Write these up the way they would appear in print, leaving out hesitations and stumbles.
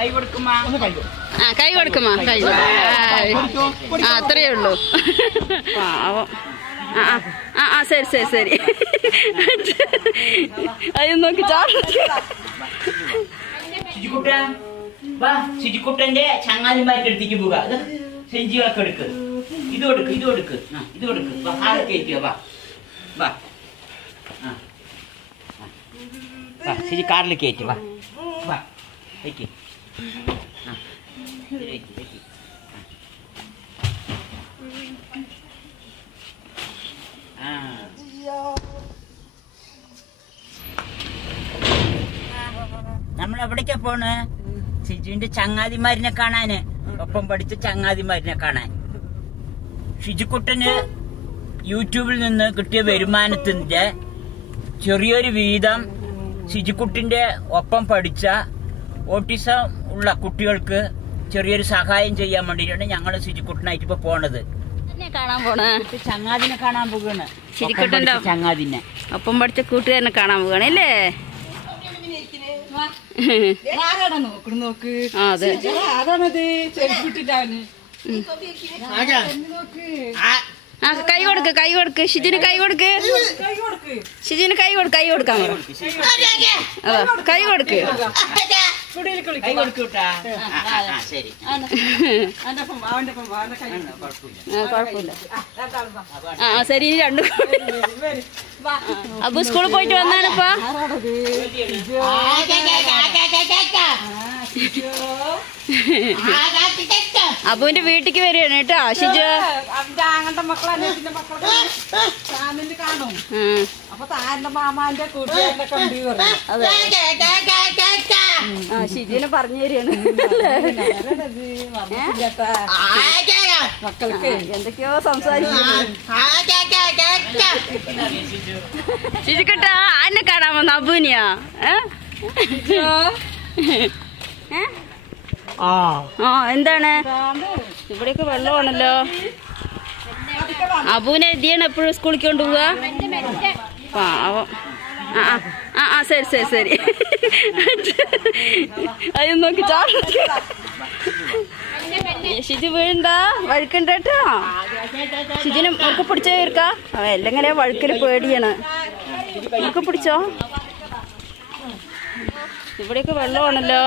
കൈ കൊടുക്കുമാ കൈ അത്രയേ ഉള്ളൂ. ശരി ശരി ശരി. അത് നോക്കി ശുചിക്കുട്ടന്റെ ചങ്ങാതിമാരുടെ അടുത്തേക്ക് പോവുക. സെഞ്ചികളൊക്കെ എടുക്ക്. ഇത് കൊടുക്ക് ഇത് കൊടുക്ക് ഇത് കൊടുക്ക്. ആളെ കയറ്റുക. വാ വാ ശരി കാറിൽ കയറ്റി. വാ വാ വയ്ക്ക്. നമ്മളെവിടേക്കാ പോണ്? ഷിജുവിന്റെ ചങ്ങാതിമാരിനെ കാണാന്, ഒപ്പം പഠിച്ച ചങ്ങാതിമാരിനെ കാണാൻ. ഷിജുക്കുട്ടന് യൂട്യൂബിൽ നിന്ന് കിട്ടിയ വരുമാനത്തിന്റെ ചെറിയൊരു വീതം ഷിജുക്കുട്ടിന്റെ ഒപ്പം പഠിച്ച ഓട്ടിസം ഉള്ള കുട്ടികൾക്ക് ചെറിയൊരു സഹായം ചെയ്യാൻ വേണ്ടിയിട്ടാണ് ഞങ്ങൾ ഷിജുക്കുട്ടനായിട്ട് ഇപ്പൊ പോണത്. ചങ്ങാതിനെ കാണാൻ പോവാണ്. ഷിജുക്കുട്ടന്റെ ചങ്ങാതിനെ ഒപ്പം പഠിച്ച കൂട്ടുകാരനെ കാണാൻ പോവാണ് അല്ലേ? കൈ കൊടുക്ക് കൈ കൊടുക്ക്. ഷിജുന് കൈ കൊടുക്ക്. ഷിജുന് കൈ കൊടുക്ക്. കൈ കൊടുക്കാൻ കൈ കൊടുക്ക്. കുഴപ്പമില്ല. ശരി രണ്ടു. അപ്പൊ സ്കൂളിൽ പോയിട്ട് വന്നാണിപ്പോ. അബുവിന്റെ വീട്ടിക്ക് വരികയാണ് കേട്ടോ ഷിജു. ഷിജുവിനെ പറഞ്ഞു തരികയാണ് മക്കൾക്ക്. എന്തൊക്കെയോ സംസാരിക്കുന്നു. ഷിജുക്കേട്ടാ ആനെ കാണാൻ വന്ന അബുവിനെയാ? എന്താണ് ഇവിടെയൊക്കെ വെള്ളമാണല്ലോ. അബുവിനെ എത്തിയാണ് എപ്പോഴും സ്കൂളിൽ കൊണ്ടുപോവുക. ശരി ശരി ശരി. അത് നോക്കി ഷിജു വീഴണ്ട, വഴുക്കണ്ട കേട്ടോ. ഷിജുനെ ഒക്കെ പിടിച്ചോ ഇരിക്ക. എല്ലെങ്ങനെ വഴുക്കല് പേടിയാണ്. ഒക്കെ പിടിച്ചോ. ഇവിടെയൊക്കെ വെള്ളമാണല്ലോ.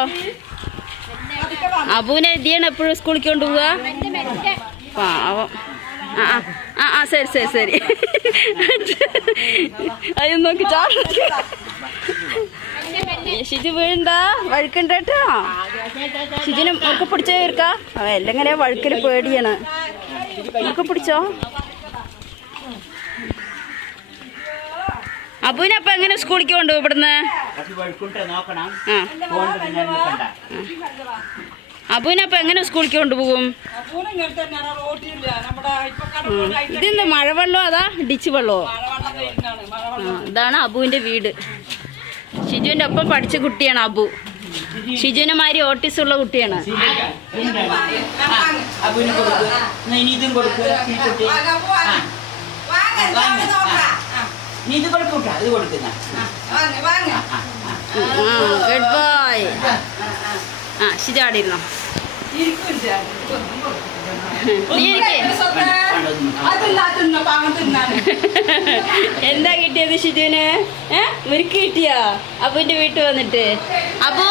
അബുവിനെ എത്തിയാണ് എപ്പോഴും സ്കൂളിൽ കൊണ്ടുപോവുക. ശരി ശരി ശരി. അത് നോക്കി ഷിജു വീഴണ്ട, വഴുക്കണ്ട കേട്ടോ. ഷിജുനെ ഒക്കെ പിടിച്ചോ ഇരിക്ക. എല്ലെങ്ങനെ വഴുക്കല് പേടിയാണ്. ഒക്കെ പിടിച്ചോ. അബുവിനെ അപ്പൊ എങ്ങനെ സ്കൂളിലേക്ക് കൊണ്ടുപോകും ഇവിടുന്ന്? അബുവിനപ്പൊ എങ്ങനെ സ്കൂളിലേക്ക് കൊണ്ടുപോകും? ഇതെന്താ മഴവെള്ളോ അതാ ഡിച്ച് വെള്ളമോ? ഇതാണ് അബുവിന്റെ വീട്. ഷിജുവിന്റെ ഒപ്പം പഠിച്ച കുട്ടിയാണ് അബു. ഷിജുവിനെ മാതിരി ഓട്ടിസം ഉള്ള കുട്ടിയാണ്. Good boy. ഷിജാടിരുന്നോ? എന്താ കിട്ടിയത് ഷിജുവിന്? മുറുക്ക് കിട്ടിയോ അബുവിന്റെ വീട്ടിൽ വന്നിട്ട്? അബു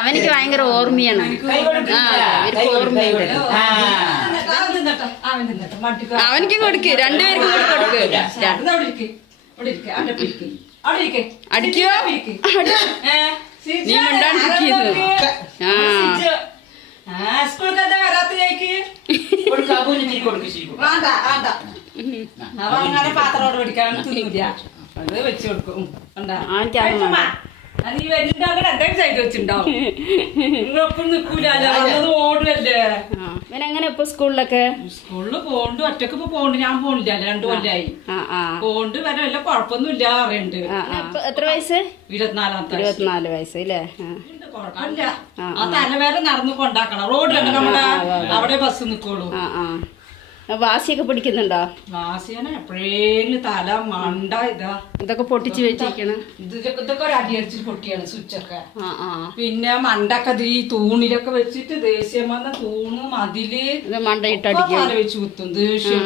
അവനിക്ക് ഭയങ്കര ഓർമ്മയാണ്. ഇവർക്ക് ഓർമ്മയുണ്ട്. അവനിക്കും കൊടുക്ക്, രണ്ടുപേർക്കും കൂടി കൊടുക്ക്. അടിക്കോ? നീ മിണ്ടാണ്ടിരിക്കുന്നു. പാത്രോട് പിടിക്കാൻ വെച്ച് കൊടുക്കും. ഇവനെങ്ങനെ ഇപ്പൊ സ്കൂളിലൊക്കെ? സ്കൂളില് പോണ്ട്, ഒറ്റക്ക് ഇപ്പൊ പോണ്ട്. ഞാൻ പോണില്ല, 2 കൊല്ലായി പോണ്ട്. വരെ വല്ല കുഴപ്പമൊന്നുമില്ല അറിയണ്ട്. എത്ര വയസ്സ്? 24 വയസ്സ് അല്ലേ? കുഴപ്പമില്ല. ആ തലവേദന നടന്നു കൊണ്ടാക്കണം. റോഡിലുണ്ട് നമ്മുടെ അവിടെ ബസ് നിക്കുള്ളൂ. വാസിയൊക്കെ പിടിക്കുന്നുണ്ടോ? വാസിയാണ് എപ്പോഴേലും തല മണ്ട ഇതൊക്കെ പൊട്ടിച്ച് വെച്ചിരിക്കണം. ഇതൊക്കെ ഒരു അടിയടിച്ചിട്ട് പൊട്ടിയാണ് സ്വിച്ചൊക്കെ. പിന്നെ മണ്ടൊക്കെ ഈ തൂണിലൊക്കെ വെച്ചിട്ട് ദേഷ്യം വന്ന തൂണ് മതില് മണ്ടയിട്ടടിക്കും വെച്ച് കുത്തും ദേഷ്യം.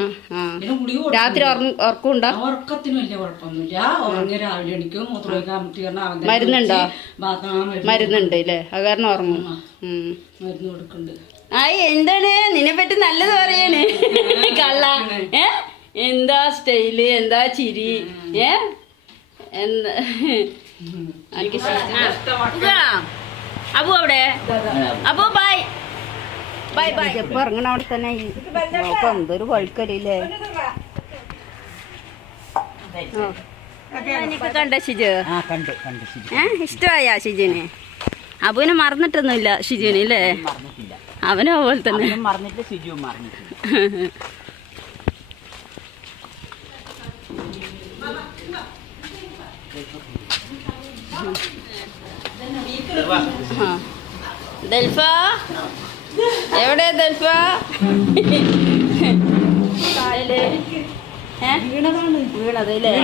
രാത്രി ഉറക്കമുണ്ടോ? ഉറക്കത്തിന് വലിയ കുഴപ്പമൊന്നുമില്ല. ഉറങ്ങി രാവിലെ എണിക്കും മൂത്രമൊഴിക്കാൻ മരുന്നുണ്ടോ? മരുന്നുണ്ട് അല്ലേ? അത് കാരണം ഉറങ്ങും. മരുന്ന് കൊടുക്കുന്നുണ്ട്. എന്താണ് നിന്നെ പറ്റി നല്ലത് പറയാണ് കള്ള. എന്താ സ്റ്റൈല്, എന്താ ചിരി. എന്താ അബു അവിടെ? Abu bye bye bye. എപ്പോ ഇറങ്ങണ അവിടെ തന്നെ. എന്തൊരു വഴുക്കലില്ലേ. കണ്ട ഷിജു? ഇഷ്ടമായ ഷിജുന്? അബുവിനെ മറന്നിട്ടൊന്നുമില്ല ഷിജുന് അല്ലേ? അവനും അതുപോലെ തന്നെ മറന്നിട്ട് ഷിജുവും മറന്നിട്ട്. ദൽഫ എവിടെ? ദൽഫ വീണത് അല്ലേ?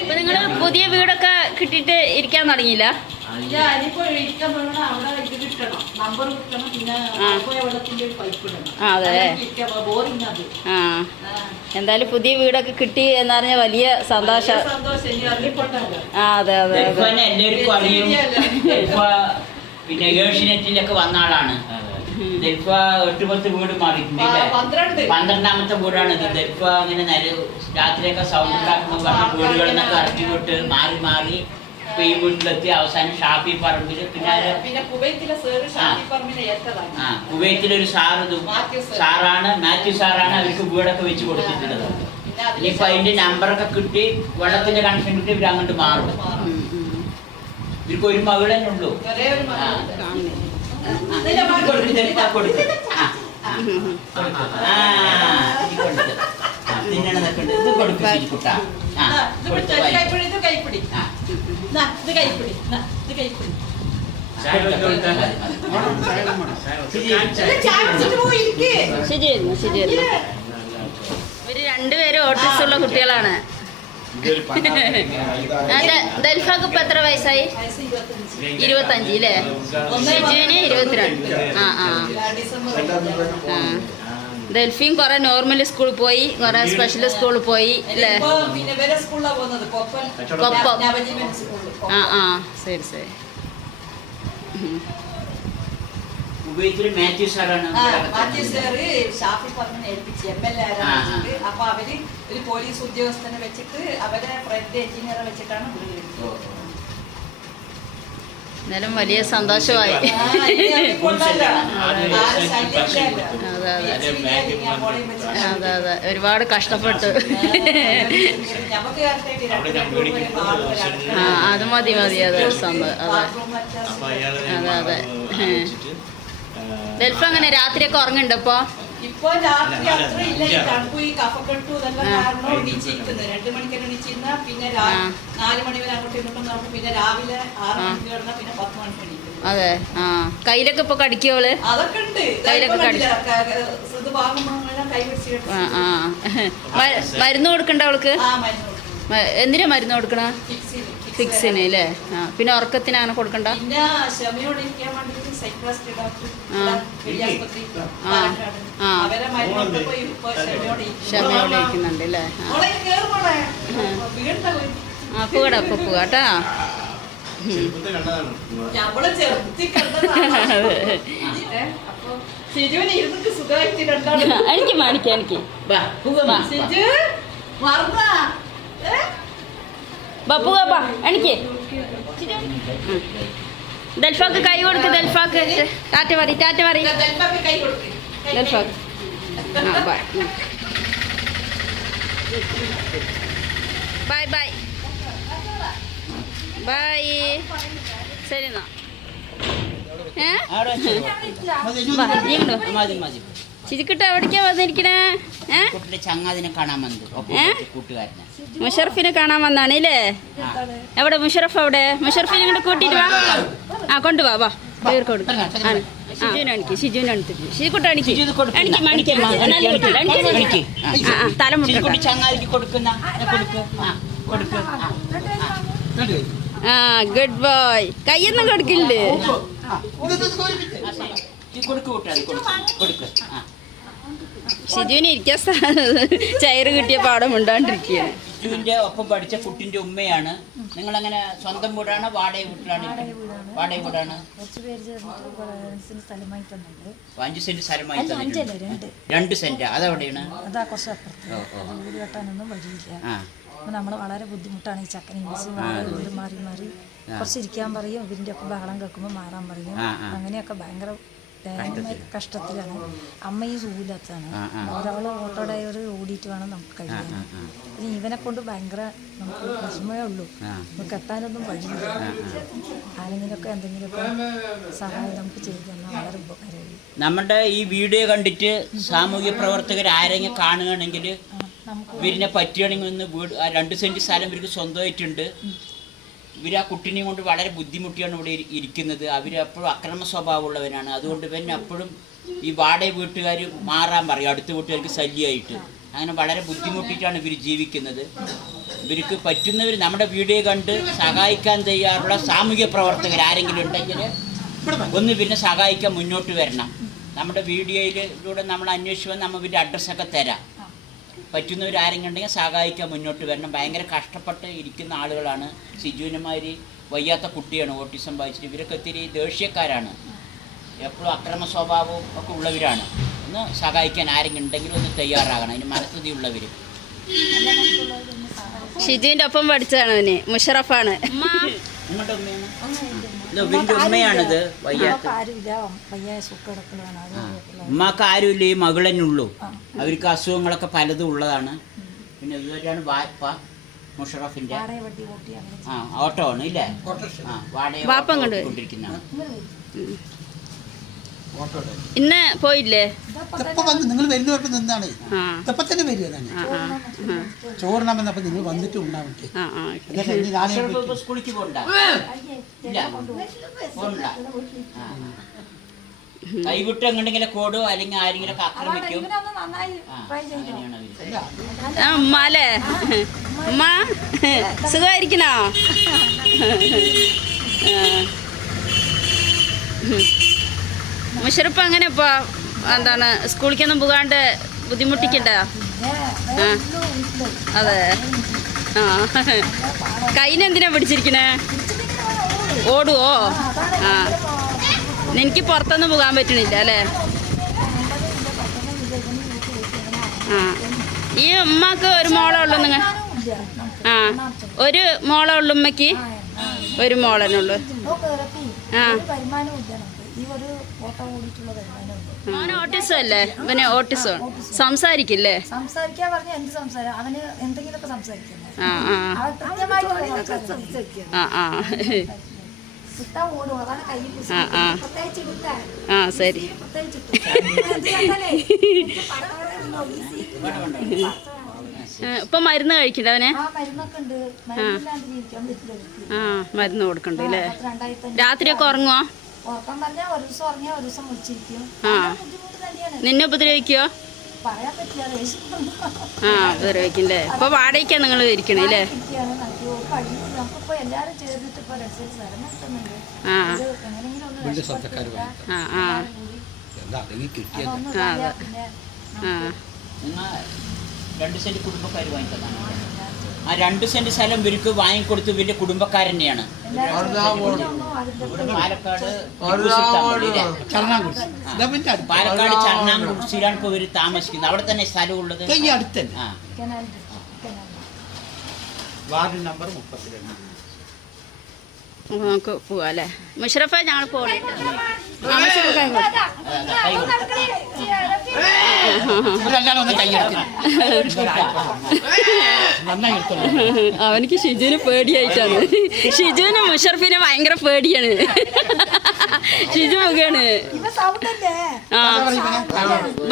ഇപ്പൊ നിങ്ങള് പുതിയ വീടൊക്കെ കിട്ടിയിട്ട് ഇരിക്കാൻ തുടങ്ങിയില്ല? അതെ. എന്തായാലും പുതിയ വീടൊക്കെ കിട്ടി എന്ന് പറഞ്ഞ വലിയ സന്തോഷം. അതെ അതെ എല്ലാവർക്കും അറിയും. പിന്നെ ഏഷ്യനെറ്റിലൊക്കെ വന്ന ആളാണ്. ദൽഫ 8-10 വീട് മാറിയിട്ടുണ്ട്. 12ാമത്തെ വീടാണ് ഇത്. ദൽഫ അങ്ങനെ രാത്രിയൊക്കെ സൗണ്ട് ഉണ്ടാക്കുമ്പോൾ പറഞ്ഞ വീടുകളിൽ നിന്നൊക്കെ ഇറക്കി വിട്ട് മാറി മാറി ഇപ്പൊ ഈ വീട്ടിലെത്തി. അവസാനം ഷാഫി പറമ്പിൽ. പിന്നെ കുവൈത്തിലൊരു സാറാണ് മാത്യു സാറാണ് അവർക്ക് വീടൊക്കെ വെച്ച് കൊടുത്തിട്ടുള്ളത്. ഇനിയിപ്പൊ അതിന്റെ നമ്പറൊക്കെ കിട്ടി വെള്ളത്തിന്റെ കണക്ഷൻ കിട്ടി ഇവർ അങ്ങോട്ട് മാറും. ഇവർക്ക് ഒരു മകൾ തന്നെ ഉള്ളൂ. ഇവര് രണ്ടുപേരും ഓട്ടിസം ഉള്ള കുട്ടികളാണ്. ദൽഫക്ക് ഇപ്പൊ എത്ര വയസ്സായി? 25 അല്ലേ? ഷിജുവിന് 22. ദൽഫിയും കൊറേ നോർമൽ സ്കൂളിൽ പോയി, കൊറേ സ്പെഷ്യൽ സ്കൂളിൽ പോയി അല്ലേ? കൊപ്പം. ശരി ശരി. മാത്യു സാറാണ്. ഷാഫി പറഞ്ഞ് ഏൽപ്പിച്ച് MLA ആരാണ്. അപ്പൊ അവര് ഒരു പോലീസ് ഉദ്യോഗസ്ഥനെ വെച്ചിട്ട് അവരെ ഫ്രണ്ട് എഞ്ചിനീയറെ വെച്ചിട്ടാണ് വീട്. എന്നാലും വലിയ സന്തോഷമായി. അതെ അതെ ഒരുപാട് കഷ്ടപ്പെട്ടു. അത് മതി മതി. അതെ അതെ അതെ. ദൽഫ അങ്ങനെ രാത്രിയൊക്കെ ഉറങ്ങുന്നുണ്ട് ഇപ്പൊ? ഇപ്പൊ രാത്രി അത്ര ഇല്ല. ഈ തണുപ്പ് ഈ കഫക്കെട്ടു ഇതെല്ലാം കാരണം എണീച്ചിരിക്കുന്നത്. 2 മണിക്ക് എണീച്ചിരുന്ന പിന്നെ 4 മണി വരെ അങ്ങോട്ടും ഇങ്ങോട്ടും നോക്കും. പിന്നെ രാവിലെ 6 മണിക്ക് കിടന്ന പിന്നെ 10 മണിക്ക് എണീക്കും. അതെ. കയ്യിലൊക്കെ ഇപ്പൊ കടിക്കോള്? അതൊക്കെ ഉണ്ട്. കയ്യിലൊക്കെ ഇത് വാങ്ങുമ്പോഴെല്ലാം കൈ പിടിച്ച് മരുന്ന് കൊടുക്കണ്ട അവൾക്ക്? എന്തിനാ മരുന്ന് കൊടുക്കണ? ഫിക്സിന് അല്ലേ? പിന്നെ ഉറക്കത്തിന് അങ്ങനെ കൊടുക്കണ്ട? പിന്നെ ക്ഷമയോടെ ഇരിക്കാൻ വേണ്ടിട്ട് സൈക്കാട്രിസ്റ്റ് ഡോക്ടർ ക്ഷമയോടെ ഇരിക്കുന്നുണ്ട് അല്ലേ? പോടാ പോവാട്ടാ. എനിക്ക് മാണിക്ക എനിക്ക് ബപ്പുകാ എനിക്ക് ദൽഫാക്ക് കൈ കൊടുക്ക്. ദൽഫാക്ക് ടാറ്റ പറ. ദൽഫാക്ക് ബൈ ബൈ ബൈ. ശരി എന്നാ. ചിരിക്കുട്ട എവിടേക്കാ വന്നിരിക്കണേ? കുട്ടിയുടെ ചങ്ങാതിനെ കാണാൻ വന്നത് കൂട്ടുകാരനെ മുഷറഫിനെ കാണാൻ വന്നാണ് ഇല്ലേ? എവിടെ മുഷറഫ്? എവിടെ മുഷറഫിനെ ഇങ്ങോട്ട് കൂട്ടിട്ട് വാ. ആ കൊണ്ടുവാ, വാ കൊടുക്കും. ചങ്ങാതിക്ക് കൊടുക്കുന്ന ആ ഗുഡ് ബോയ്. കയ്യൊന്നും കൊടുക്കില്ലേ? ഷിജുവിന് ഇരിക്കാൻ ചെയറ് കിട്ടിയ പാടം ഉണ്ടാണ്ടിരിക്കുകയാണ്. ഷിജുവിന്റെ ഒപ്പം പഠിച്ച കുട്ടിന്റെ ഉമ്മയാണ്. നിങ്ങൾ അങ്ങനെ സ്വന്തം വീടാണ് വാടക വീട്ടിലാണ്? വാടക വീടാണ്. 5 സെന്റ് സ്ഥലമായി 2 സെന്റ്. അതെവിടെയാണ്? വീട് കെട്ടാനൊന്നും വഴിയില്ല. അപ്പൊ നമ്മള് വളരെ ബുദ്ധിമുട്ടാണ്. ഈ ചക്കനെ വീട് മാറി മാറി കുറച്ചിരിക്കാൻ പറയും, ഇവരിന്റെ ഒപ്പം ബഹളം കേൾക്കുമ്പോൾ മാറാൻ പറയും. അങ്ങനെയൊക്കെ ഭയങ്കര കഷ്ടത്തിലാണ്. അമ്മയും സൂലാത്താണ്. ഒരാള് ഓട്ടോ ഡ്രൈവർ ഓടിയിട്ട് വേണം നമുക്ക് കഴിയാൻ. ഇനി ഇവനെ കൊണ്ട് ഭയങ്കര നമുക്ക് വിഷമമേ ഉള്ളൂ. കെട്ടാനൊന്നും വഴിയില്ല. ആരെങ്കിലുമൊക്കെ എന്തെങ്കിലുമൊക്കെ സഹായം നമുക്ക് ചെയ്തു തന്നാൽ വളരെ ഉപകാരമായി. നമ്മുടെ ഈ വീഡിയോ കണ്ടിട്ട് സാമൂഹ്യ പ്രവർത്തകർ ആരെങ്കിലും കാണുകയാണെങ്കിൽ ഇവരിനെ പറ്റുകയാണെങ്കിൽ ഒന്ന് വീട് 2 സെന്റ് സ്ഥലം ഇവർക്ക് സ്വന്തമായിട്ടുണ്ട്. ഇവർ ആ കുട്ടീനെയും കൊണ്ട് വളരെ ബുദ്ധിമുട്ടിയാണ് ഇവിടെ ഇരിക്കുന്നത്. അവരെപ്പോഴും അക്രമ സ്വഭാവമുള്ളവരാണ്. അതുകൊണ്ട് പിന്നെ എപ്പോഴും ഈ വാടക വീട്ടുകാർ മാറാൻ പറയും, അടുത്ത വീട്ടുകാർക്ക് ശല്യമായിട്ട്. അങ്ങനെ വളരെ ബുദ്ധിമുട്ടിയിട്ടാണ് ഇവർ ജീവിക്കുന്നത്. ഇവർക്ക് പറ്റുന്നവർ നമ്മുടെ വീഡിയോ കണ്ട് സഹായിക്കാൻ തയ്യാറുള്ള സാമൂഹ്യ പ്രവർത്തകർ ആരെങ്കിലും ഉണ്ടെങ്കിൽ ഒന്ന് പിന്നെ സഹായിക്കാൻ മുന്നോട്ട് വരണം. നമ്മുടെ വീഡിയോയിലൂടെ നമ്മൾ അന്വേഷിച്ച് വന്ന് നമ്മൾ ഇവരുടെ അഡ്രസ്സൊക്കെ തരാം. പറ്റുന്നവർ ആരെങ്കിലും ഉണ്ടെങ്കിൽ സഹായിക്കാൻ മുന്നോട്ട് വരണം. ഭയങ്കര കഷ്ടപ്പെട്ട് ഇരിക്കുന്ന ആളുകളാണ്. ഷിജുവിനുമാതിരി വയ്യാത്ത കുട്ടിയാണ്, ഓട്ടിസം ബാധിച്ചിട്ട്. ഇവരൊക്കെ ഒത്തിരി ദേഷ്യക്കാരാണ്, എപ്പോഴും അക്രമ സ്വഭാവവും ഒക്കെ ഉള്ളവരാണ്. ഒന്ന് സഹായിക്കാൻ ആരെങ്കിലും ഉണ്ടെങ്കിലും ഒന്ന് തയ്യാറാകണം, അതിന് മനസ്ഥിതിയുള്ളവർ. ഷിജുവിന്റെ ഒപ്പം പഠിച്ചതാണ് അവന്. മുഷറഫാണ്. നിങ്ങളുടെ ഉമ്മയാണ്? ഇവന്റെ ഉമ്മയാണിത്. വയ്യാത്ത ഉമ്മക്ക് ആരുമില്ല, ഈ മകളെന്നുള്ളൂ. അവർക്ക് അസുഖങ്ങളൊക്കെ പലതും ഉള്ളതാണ്. പിന്നെ ഇതുവരെയാണ് വായ്പ മുഷറഫിന്റെ ഓട്ടോ ആണ് ഇല്ലേ? വാപ്പം കൊണ്ടിരിക്കുന്നതാണ്. ഇന്ന് പോയില്ലേ? നിങ്ങൾ വരുന്നവർക്ക് നിന്നാണ് ഇപ്പൊ തന്നെ വരിക തന്നെ ചോറിനാമെന്നപ്പോ നിങ്ങൾ വന്നിട്ട് ഉണ്ടാവട്ടെ. സ്കൂളിലേക്ക് പോകണ്ട, കൈവിട്ട് എങ്ങനെങ്കിലും കോടോ അല്ലെങ്കിൽ ആരെങ്കിലും ആക്രമിക്കും. ഉമ്മാലേ? ഉമ്മ സുഖമായിരിക്കണോ? മുഷറഫ് അങ്ങനെ ഇപ്പൊ എന്താണ് സ്കൂളിലേക്കൊന്നും പോകാണ്ട് ബുദ്ധിമുട്ടിക്കണ്ട? അതെ. ആ കൈനെന്തിനാ പിടിച്ചിരിക്കണേ? ഓടുവോ? ആ എനിക്ക് പുറത്തൊന്നും പോകാൻ പറ്റണില്ല അല്ലേ? ആ ഈ ഉമ്മക്ക് ഒരു മോളേ ഉള്ളൂ നിങ്ങൾ? ആ ഒരു മോളേ ഉള്ളൂ ഉമ്മക്ക്? ഒരു മോളനെ ഉള്ളു. ആ മോന് ഓട്ടിസം അല്ലേ? ഇവന് ഓട്ടിസം സംസാരിക്കില്ലേ? സംസാരിക്കാൻ പറഞ്ഞ എന്ത് സംസാരം? അവന് എന്തെങ്കിലുമൊക്കെ സംസാരിക്കാം. ശരി. ഇപ്പൊ മരുന്ന് കഴിക്കണ്ട അവന്? ആ മരുന്ന് കൊടുക്കണ്ട അല്ലേ? രാത്രിയൊക്കെ ഉറങ്ങുവോ? നിന്നെ ഉപദ്രവിക്കോ? ആ ഉപദ്രവിക്കല്ലേ? ഇപ്പൊ വാടകയ്ക്കാ നിങ്ങൾ ഇരിക്കണല്ലേ? ആ ആ ആ 2 സെന്റ് കുടുംബക്കാർ വാങ്ങിത്തതാണ്. ആ 2 സെന്റ് സ്ഥലം ഇവർക്ക് വാങ്ങിക്കൊടുത്ത് ഇവരുടെ കുടുംബക്കാർ തന്നെയാണ്. പാലക്കാട് ചർണാംകുറിച്ചിലാണ് ഇപ്പൊ ഇവര് താമസിക്കുന്നത്. അവിടെ തന്നെ സ്ഥലം ഉള്ളത്. Ward number 32. നമുക്ക് പോവാ അല്ലേ? മുഷറഫ ഞങ്ങൾ പോകണേ. അവനിക്ക് ഷിജുവിന് പേടിയായിട്ടാണ്. ഷിജുവിന് മുഷറഫിന് ഭയങ്കര പേടിയാണ്. ഷിജു പോകാണ്. ആ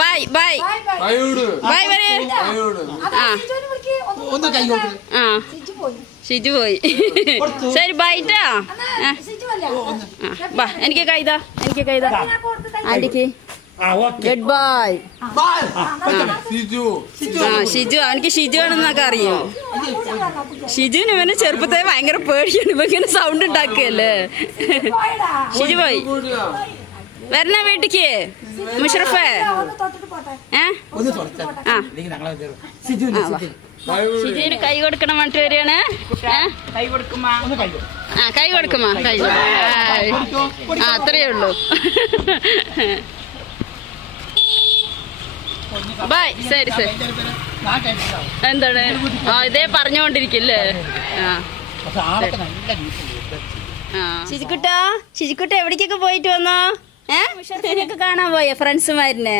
ബൈ ബൈ ബൈ വരെ. ഒന്ന് കൈ കൊടുക്ക്. ആ ഷിജു പോയി. ശരി ബൈറ്റാ. ബാ എനിക്ക് കൈതാ, എനിക്ക് കൈതാ ആന്റിക്ക്. Good bye. ഷിജു അവനിക്ക് ഷിജു ആണെന്നൊക്കെ അറിയോ? ഷിജുവിന് ഇവനെ ചെറുപ്പത്തെ ഭയങ്കര പേടിയാണ്. ഇവ ഇങ്ങനെ സൗണ്ട് ഉണ്ടാക്കുകയല്ലേ. ഷിജു പോയി. വരണ വീട്ടിക്ക് മുഷറഫേ. ഷിജുവിന് കൈ കൊടുക്കണം പറഞ്ഞിട്ട് വരികയാണ്. കൈ കൊടുക്കുമ്പോ ആ കൈ കൊടുക്കുമാ. കൈ ആ അത്രയേ ഉള്ളൂ. ബൈ. ശരി ശരി. എന്താണ് ആ ഇതേ പറഞ്ഞുകൊണ്ടിരിക്കില്ലേ. ശിജിക്കുട്ടാ, ശിജിക്കുട്ട എവിടേക്കൊക്കെ പോയിട്ട് വന്നോ? മുഷറഫിനൊക്കെ കാണാൻ പോയ ഫ്രണ്ട്സുമാരിനെ?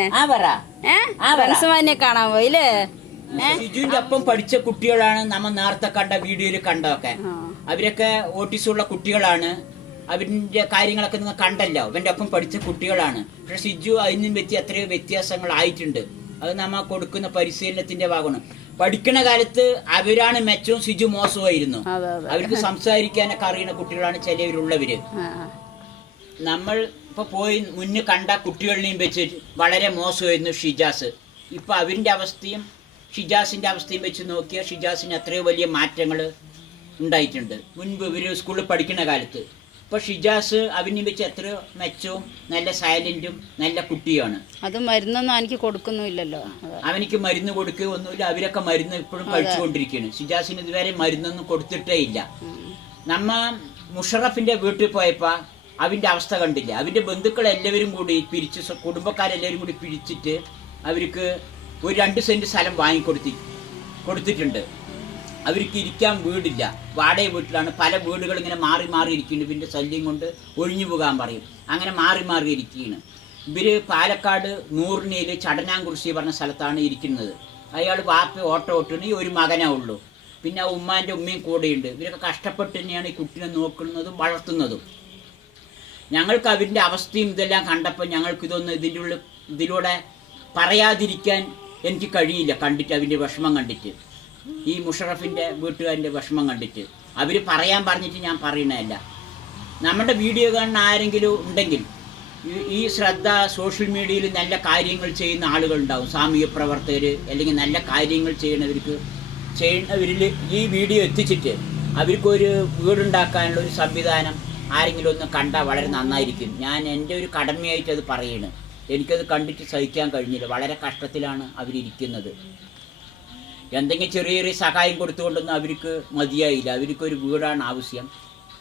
ഫ്രണ്ട്സുമാരിനെ കാണാൻ പോയില്ലേ? ഷിജുവിന്റെ ഒപ്പം പഠിച്ച കുട്ടികളാണ് നമ്മ നേരത്തെ കണ്ട വീഡിയോയിൽ കണ്ടതൊക്കെ. അവരൊക്കെ ഓട്ടിസമുള്ള കുട്ടികളാണ്. അവരിന്റെ കാര്യങ്ങളൊക്കെ നിങ്ങൾ കണ്ടല്ലോ. അവന്റെ ഒപ്പം പഠിച്ച കുട്ടികളാണ്. പക്ഷെ ഷിജു അതിനും വെച്ച് എത്രയോ വ്യത്യാസങ്ങളായിട്ടുണ്ട്. അത് നമ്മ കൊടുക്കുന്ന പരിശീലനത്തിന്റെ ഭാഗമാണ്. പഠിക്കുന്ന കാലത്ത് അവരാണ് മെച്ചവും ഷിജു മോശമായിരുന്നു. അവർക്ക് സംസാരിക്കാനൊക്കെ അറിയുന്ന കുട്ടികളാണ് ചിലവരുള്ളവര്. നമ്മൾ ഇപ്പൊ പോയി മുന്നേ കണ്ട കുട്ടികളിനെയും വെച്ച് വളരെ മോശമായിരുന്നു ഷിജാസ്. ഇപ്പൊ അവരിന്റെ അവസ്ഥയും ഷിജാസിന്റെ അവസ്ഥയും വെച്ച് നോക്കിയാൽ ഷിജാസിന് എത്രയോ വലിയ മാറ്റങ്ങൾ ഉണ്ടായിട്ടുണ്ട്. മുൻപ് ഇവര് സ്കൂളിൽ പഠിക്കുന്ന കാലത്ത്. ഇപ്പൊ ഷിജാസ് അവനെ വെച്ച് എത്രയോ മെച്ചവും നല്ല സൈലന്റും നല്ല കുട്ടിയാണ്. അത് മരുന്നൊന്നും എനിക്ക് കൊടുക്കുന്നില്ലല്ലോ. അവനിക്ക് മരുന്ന് കൊടുക്കുക ഒന്നുമില്ല. അവരൊക്കെ മരുന്ന് ഇപ്പോഴും കഴിച്ചുകൊണ്ടിരിക്കുകയാണ്. ഷിജാസിന് ഇതുവരെ മരുന്നൊന്നും കൊടുത്തിട്ടേ ഇല്ല. നമ്മ മുഷറഫിന്റെ വീട്ടിൽ പോയപ്പോ അവന്റെ അവസ്ഥ കണ്ടില്ല. അവന്റെ ബന്ധുക്കൾ എല്ലാവരും കൂടി പിരിച്ച്, കുടുംബക്കാരെല്ലാവരും കൂടി പിരിച്ചിട്ട് അവർക്ക് ഒരു 2 സെന്റ് സ്ഥലം കൊടുത്തിട്ടുണ്ട്. അവർക്ക് ഇരിക്കാൻ വീടില്ല. വാടക വീട്ടിലാണ്. പല വീടുകൾ ഇങ്ങനെ മാറി മാറി ഇരിക്കുന്നുണ്ട്. ഇവന്റെ ശല്യം കൊണ്ട് ഒഴിഞ്ഞു പോകാൻ പറയും. അങ്ങനെ മാറി മാറി ഇരിക്കുകയാണ്. ഇവര് പാലക്കാട് നൂറിനേല് ചടനാംകുറിശി പറഞ്ഞ സ്ഥലത്താണ് ഇരിക്കുന്നത്. അയാൾ വാപ്പ ഓട്ടോ ഓട്ടുന്ന ഒരു മകനേ ഉള്ളൂ. പിന്നെ ഉമ്മാന്റെ ഉമ്മയും കൂടെയുണ്ട്. ഇവരൊക്കെ കഷ്ടപ്പെട്ട് തന്നെയാണ് ഈ കുട്ടിനെ നോക്കുന്നതും വളർത്തുന്നതും. ഞങ്ങൾക്ക് അവരുടെ അവസ്ഥയും ഇതെല്ലാം കണ്ടപ്പോൾ ഞങ്ങൾക്ക് ഇതൊന്നും ഇതിലൂടെ പറയാതിരിക്കാൻ എനിക്ക് കഴിയില്ല. കണ്ടിട്ട് അവൻ്റെ വിഷമം കണ്ടിട്ട്, ഈ മുഷറഫിൻ്റെ വീട്ടുകാരൻ്റെ വിഷമം കണ്ടിട്ട്. അവർ പറയാൻ പറഞ്ഞിട്ട് ഞാൻ പറയണതല്ല. നമ്മുടെ വീഡിയോ കാണുന്ന ആരെങ്കിലും ഉണ്ടെങ്കിൽ ഈ ശ്രദ്ധ സോഷ്യൽ മീഡിയയിൽ നല്ല കാര്യങ്ങൾ ചെയ്യുന്ന ആളുകളുണ്ടാവും, സാമൂഹ്യ പ്രവർത്തകർ അല്ലെങ്കിൽ നല്ല കാര്യങ്ങൾ ചെയ്യുന്നവരിൽ ഈ വീഡിയോ എത്തിച്ചിട്ട് അവർക്കൊരു വീടുണ്ടാക്കാനുള്ള ഒരു സംവിധാനം ആരെങ്കിലും ഒന്ന് കണ്ടാൽ വളരെ നന്നായിരിക്കും. ഞാൻ എൻ്റെ ഒരു കടമയായിട്ട് അത് പറയണ്. എനിക്കത് കണ്ടിട്ട് സഹിക്കാൻ കഴിഞ്ഞില്ല. വളരെ കഷ്ടത്തിലാണ് അവരിയ്ക്കുന്നത്. എന്തെങ്കിലും ചെറിയ ചെറിയ സഹായം കൊടുത്തുകൊണ്ടൊന്നും അവർക്ക് മതിയായില്ല. അവർക്കൊരു വീടാണ് ആവശ്യം.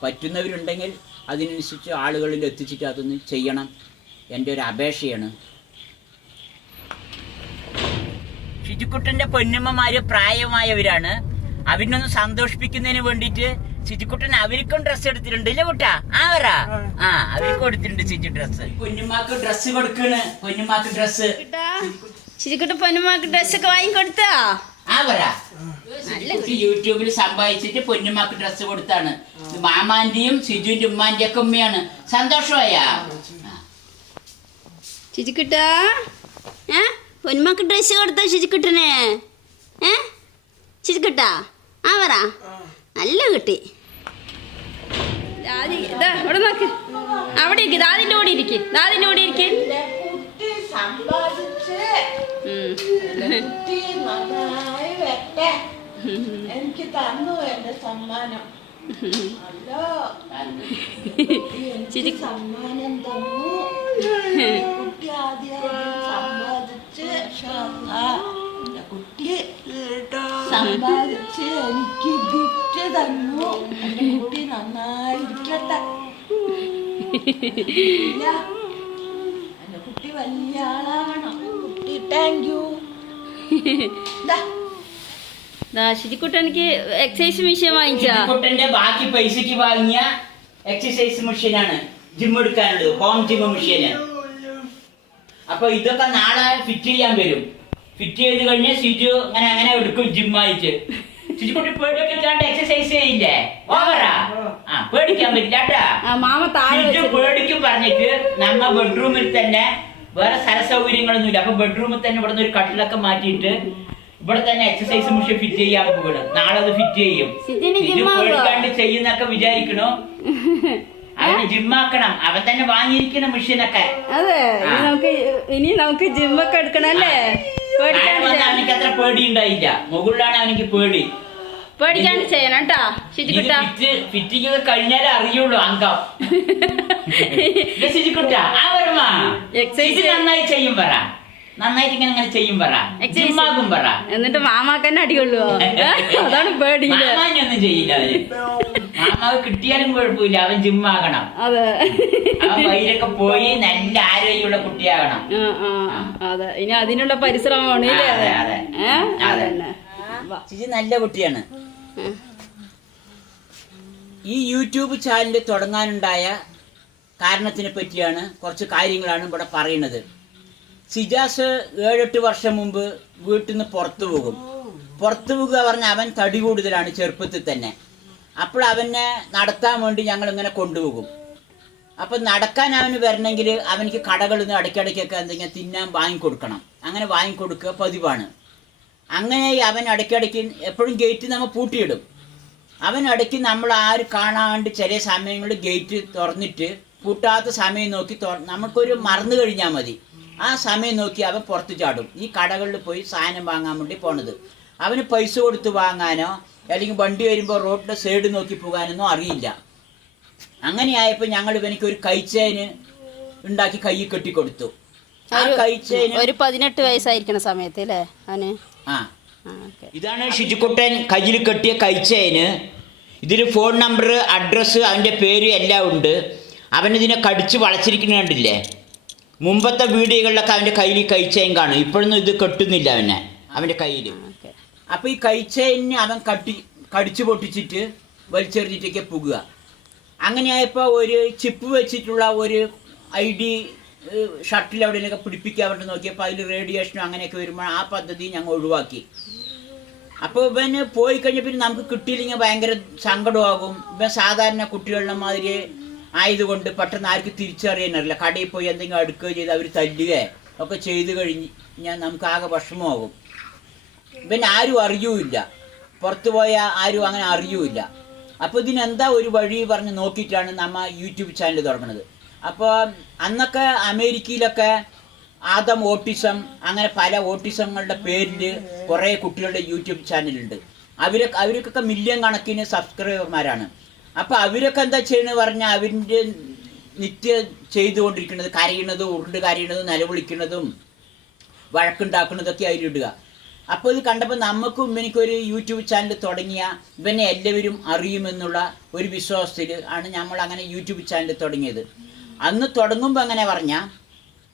പറ്റുന്നവരുണ്ടെങ്കിൽ അതിനനുസരിച്ച് ആളുകളിൽ എത്തിച്ചിട്ട് അതൊന്ന് ചെയ്യണം. എൻ്റെ ഒരു അപേക്ഷയാണ്. ഷിജുക്കുട്ടൻ്റെ പൊന്നമ്മമാര് പ്രായമായവരാണ്. അവരിനൊന്ന് സന്തോഷിപ്പിക്കുന്നതിന് വേണ്ടിയിട്ട് ഷിജുക്കുട്ടൻ അവർക്കും ഡ്രസ്സ് എടുത്തിട്ടുണ്ട്. ഇല്ല കുട്ടാ? അവർക്ക് കൊടുത്തിട്ടുണ്ട് ഷിജു ഡ്രസ്സ്. പൊന്നുമാക്ക് ഡ്രസ്സ് കൊടുക്കണ്. പൊന്നുമാക്ക് ഡ്രസ്സ് ഷിജുക്കുട്ടൻ പൊന്നുമാക്ക് ഡ്രസ്സൊക്കെ വാങ്ങിക്കൊടുത്താ? യൂട്യൂബിൽ സമ്പാദിച്ചിട്ട് പൊന്നുമാക്ക് ഡ്രസ്സ് കൊടുത്താണ്. മാമാന്റെയും ഷിജുവിന്റെ ഉമ്മാന്റെ ഒക്കെ ഉമ്മയാണ്. സന്തോഷമായാ ഷിജുക്കുട്ടാ? പൊന്നുമാക്ക് ഡ്രസ്സ് കൊടുത്താ ഷിജുക്കുട്ടനെ? ഷിജുക്കുട്ടാ പറ. നല്ല കുട്ടി. ഇവിടെ നോക്ക്. അവിടെ ഇരിക്കും. ദാദിന്റെ കൂടെ ഇരിക്കും. ദാദിന്റെ കൂടെ ഇരിക്കും. എനിക്ക് തന്നു എന്റെ സമ്മാനം. സമ്മാനം തന്നു. കുട്ടി ആദ്യം സമ്പാദിച്ച് കുട്ടി സമ്പാദിച്ച് എനിക്ക് ഗിഫ്റ്റ് തന്നു. എന്റെ കുട്ടി നന്നായിരിക്കട്ടെ. എന്റെ കുട്ടി വലിയ ആളാവണം. കുട്ടി താങ്ക് യു. ഷിജിക്കുട്ടനിക്ക് എക്സസൈസ് മെഷീൻ വാങ്ങിച്ചാ? ഷിജിക്കുട്ടന്റെ ബാക്കി പൈസക്ക് വാങ്ങിയ എക്സസൈസ് മെഷീനാണ്, ജിം എടുക്കാനുള്ളത്, ഹോം ജിം മെഷീന്. അപ്പൊ ഇതൊക്കെ നാളെ ഫിറ്റ് ചെയ്യാൻ വരും. ഫിറ്റ് ചെയ്ത് കഴിഞ്ഞാൽ ഷിജു അങ്ങനെ എടുക്കും ജിമ്മായിട്ട്. ശിശുക്കുട്ടി പേടിക്കാണ്ട് എക്സസൈസ് ചെയ്യില്ലേ? ഓവറാ? ആ, പേടിക്കാൻ പറ്റില്ല കേട്ടാ. മാമ താഴെ ശിശു പേടിക്കും പറഞ്ഞിട്ട് നമ്മ ബെഡ്റൂമിൽ തന്നെ വേറെ സ്ഥല സൗകര്യങ്ങളൊന്നുമില്ല. അപ്പൊ ബെഡ്റൂമിൽ തന്നെ ഇവിടെ നിന്ന് ഒരു കട്ടിലൊക്കെ മാറ്റിയിട്ട് ഇവിടെ തന്നെ എക്സസൈസ് മുഷ ഫിറ്റ് ചെയ്യാൻ പോകണം. നാളെ അത് ഫിറ്റ് ചെയ്യും. ശിശു പേടിക്കാണ്ട് ചെയ്യുന്നൊക്കെ വിചാരിക്കണോ? അവന് ജിമ്മാക്കണം. അവൻ തന്നെ വാങ്ങിയിരിക്കണം മെഷീനൊക്കെ. അതെ, ഇനി നമുക്ക് ജിമ്മൊക്കെ എടുക്കണല്ലേ. അവനിക്ക് അത്ര പേടി ഉണ്ടായില്ല. മുകളിലാണ് അവനിക്ക് പേടി. പേടിക്കാണ്ട് ചെയ്യണം കേട്ടാ ശിശുക്കുട്ട. ഫിറ്റിംഗ് ഒക്കെ കഴിഞ്ഞാലേ അറിയുള്ളൂ അംഗം. ശിശുക്കുട്ട ആ വരുമാ എക്സസൈസ് നന്നായി ചെയ്യും പറ. നന്നായിട്ട് ഇങ്ങനെ ചെയ്യും പറ. ജിമ്മാകും പറ. എന്നിട്ട് മാമാക്കന്നെ അടികൊള്ളുവോ? അതാണ് പേടി. മാമാനൊന്നും ചെയ്യില്ല അവന്. മാമാവ് കിട്ടിയാലും കുഴപ്പമില്ല, അവൻ ജിമ്മാകണം. അതെ, അവൻ വൈരൊക്കെ പോയി നല്ല ആരോഗ്യമുള്ള കുട്ടിയാകണം. അതെ, ഇനി അതിനുള്ള പരിശ്രമമാണ്. ചേച്ചി നല്ല കുട്ടിയാണ്. ഈ യൂട്യൂബ് ചാനൽ തുടങ്ങാനുണ്ടായ കാരണത്തിനെ പറ്റിയാണ് കുറച്ച് കാര്യങ്ങളാണ് ഇവിടെ പറയുന്നത്. സിജാസ് 7-8 വർഷം മുമ്പ് വീട്ടിൽ നിന്ന് പുറത്തു പോകും. പുറത്തു പോകുക പറഞ്ഞാൽ അവൻ തടി കൂടുതലാണ് ചെറുപ്പത്തിൽ തന്നെ. അപ്പോൾ അവനെ നടത്താൻ വേണ്ടി ഞങ്ങൾ ഇങ്ങനെ കൊണ്ടുപോകും. അപ്പം നടക്കാൻ അവന് വരണമെങ്കിൽ അവനിക്ക് കടകളിൽ നിന്ന് ഇടയ്ക്കിടയ്ക്കൊക്കെ എന്തെങ്കിലും തിന്നാൻ വാങ്ങിക്കൊടുക്കണം. അങ്ങനെ വാങ്ങിക്കൊടുക്കുക പതിവാണ്. അങ്ങനെ അവൻ ഇടയ്ക്കിടയ്ക്ക് എപ്പോഴും ഗേറ്റ് നമ്മൾ പൂട്ടിയിടും. അവൻ ഇടയ്ക്ക് നമ്മൾ ആരും കാണാണ്ട് ചില സമയങ്ങളിൽ ഗേറ്റ് തുറന്നിട്ട് പൂട്ടാത്ത സമയം നോക്കി നമുക്കൊരു മറന്നു കഴിഞ്ഞാൽ മതി. ആ സമയം നോക്കി അവൻ പുറത്ത് ചാടും. ഈ കടകളിൽ പോയി സാധനം വാങ്ങാൻ വേണ്ടി പോണത്. അവന് പൈസ കൊടുത്ത് വാങ്ങാനോ അല്ലെങ്കിൽ വണ്ടി വരുമ്പോൾ റോഡിൻ്റെ സൈഡ് നോക്കി പോകാനൊന്നും അറിയില്ല. അങ്ങനെയായപ്പോൾ ഞങ്ങൾ ഇവനിക്ക് ഒരു കൈച്ചേന് ഉണ്ടാക്കി കൈ കെട്ടിക്കൊടുത്തു. ആ കൈച്ചേന് ഒരു 18 വയസ്സായിരിക്കണ സമയത്ത് അല്ലേ അവന്? ഇതാണ് ഷിജുക്കുട്ടൻ കയ്യിൽ കെട്ടിയ കൈച്ചേന്. ഇതിൽ ഫോൺ നമ്പർ, അഡ്രസ്സ്, അവൻ്റെ പേര് എല്ലാം ഉണ്ട്. അവനിതിനെ കടിച്ച് വളച്ചിരിക്കുന്ന കണ്ടില്ലേ? മുമ്പത്തെ വീഡിയോകളിലൊക്കെ അവൻ്റെ കയ്യിൽ കൈച്ചേൻ കാണും. ഇപ്പോഴൊന്നും ഇത് കെട്ടുന്നില്ല അവൻ്റെ കയ്യിൽ. അപ്പോൾ ഈ കൈച്ചേന് അവൻ കടിച്ചു പൊട്ടിച്ചിട്ട് വലിച്ചെറിഞ്ഞിട്ടൊക്കെ പോകുക. അങ്ങനെയായപ്പോൾ ഒരു ചിപ്പ് വെച്ചിട്ടുള്ള ഒരു ID ഷർട്ടിൽ എവിടെയൊക്കെ പിടിപ്പിക്കാൻ വേണ്ടി നോക്കിയപ്പോൾ അതിൽ റേഡിയേഷനും അങ്ങനെയൊക്കെ വരുമ്പോൾ ആ പദ്ധതി ഞങ്ങൾ ഒഴിവാക്കി. അപ്പോൾ ഇവന് പോയി കഴിഞ്ഞാൽ പിന്നെ നമുക്ക് കിട്ടിയില്ലെങ്കിൽ ഭയങ്കര സങ്കടമാകും. ഇവൻ സാധാരണ കുട്ടികളുടെ മാതിരി ആയതുകൊണ്ട് പെട്ടെന്ന് ആർക്കും തിരിച്ചറിയാനറിയില്ല. കടയിൽ പോയി എന്തെങ്കിലും അടുക്കുകയോ ചെയ്ത് അവർ തല്ലുകയോ ഒക്കെ ചെയ്ത് കഴിഞ്ഞാൽ നമുക്ക് ആകെ വിഷമമാകും. ഇവൻ ആരും അറിയൂല്ല, പുറത്തു പോയാൽ ആരും അങ്ങനെ അറിയൂല്ല. അപ്പോൾ ഇതിനെന്താ ഒരു വഴി പറഞ്ഞ് നോക്കിയിട്ടാണ് നമ്മൾ യൂട്യൂബ് ചാനൽ തുടങ്ങുന്നത്. അപ്പോൾ അന്നൊക്കെ അമേരിക്കയിലൊക്കെ ആദം ഓട്ടിസം അങ്ങനെ പല ഓട്ടിസങ്ങളുടെ പേരിൽ കുറേ കുട്ടികളുടെ യൂട്യൂബ് ചാനലുണ്ട്. അവർക്കൊക്കെ മില്യൺ കണക്കിന് സബ്സ്ക്രൈബർമാരാണ്. അപ്പോൾ അവരൊക്കെ എന്താ ചെയ്യുന്നത് പറഞ്ഞാൽ അവരുടെ നിത്യം ചെയ്തുകൊണ്ടിരിക്കുന്നത് കരയുന്നതും ഉരുണ്ട് കരയുന്നതും നിലവിളിക്കുന്നതും വഴക്കുണ്ടാക്കുന്നതൊക്കെ അതിലിടുക. അപ്പോൾ ഇത് കണ്ടപ്പോൾ നമുക്കും എനിക്കൊരു യൂട്യൂബ് ചാനൽ തുടങ്ങിയ ഇവനെ എല്ലാവരും അറിയുമെന്നുള്ള ഒരു വിശ്വാസത്തിൽ ആണ് നമ്മൾ അങ്ങനെ യൂട്യൂബ് ചാനൽ തുടങ്ങിയത്. അന്ന് തുടങ്ങുമ്പോൾ അങ്ങനെ പറഞ്ഞാൽ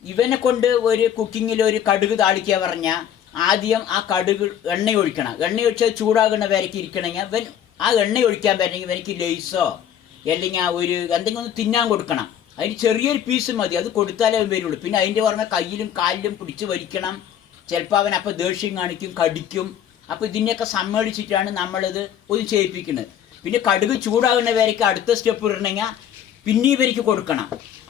ഇവനെ കൊണ്ട് ഒരു കുക്കിങ്ങിൽ ഒരു കടുക് താളിക്കുക പറഞ്ഞാൽ ആദ്യം ആ കടുക് എണ്ണ ഒഴിക്കണം. എണ്ണ ഒഴിച്ചാൽ ചൂടാകുന്ന വരയ്ക്ക് ഇരിക്കണമെങ്കിൽ ഇവൻ ആ എണ്ണ ഒഴിക്കാൻ പറ്റണമെങ്കിൽ എനിക്ക് ലേസോ അല്ലെങ്കിൽ ഒരു എന്തെങ്കിലും ഒന്ന് തിന്നാൻ കൊടുക്കണം. അതിന് ചെറിയൊരു പീസ് മതി, അത് കൊടുത്താലേ അവൻ വരുള്ളൂ. പിന്നെ അതിൻ്റെ പുറമെ കയ്യിലും കാലിലും പിടിച്ച് വലിക്കണം. ചിലപ്പോൾ അവൻ അപ്പോൾ ദേഷ്യം കാണിക്കും, കടിക്കും. അപ്പോൾ ഇതിനെയൊക്കെ സമ്മേളിച്ചിട്ടാണ് നമ്മളിത് ഒന്ന് ചെയ്യിപ്പിക്കുന്നത്. പിന്നെ കടുക് ചൂടാകുന്ന വരയ്ക്ക് അടുത്ത സ്റ്റെപ്പ് ഇടണമെങ്കിൽ പിന്നെ ഇവർക്ക് കൊടുക്കണം.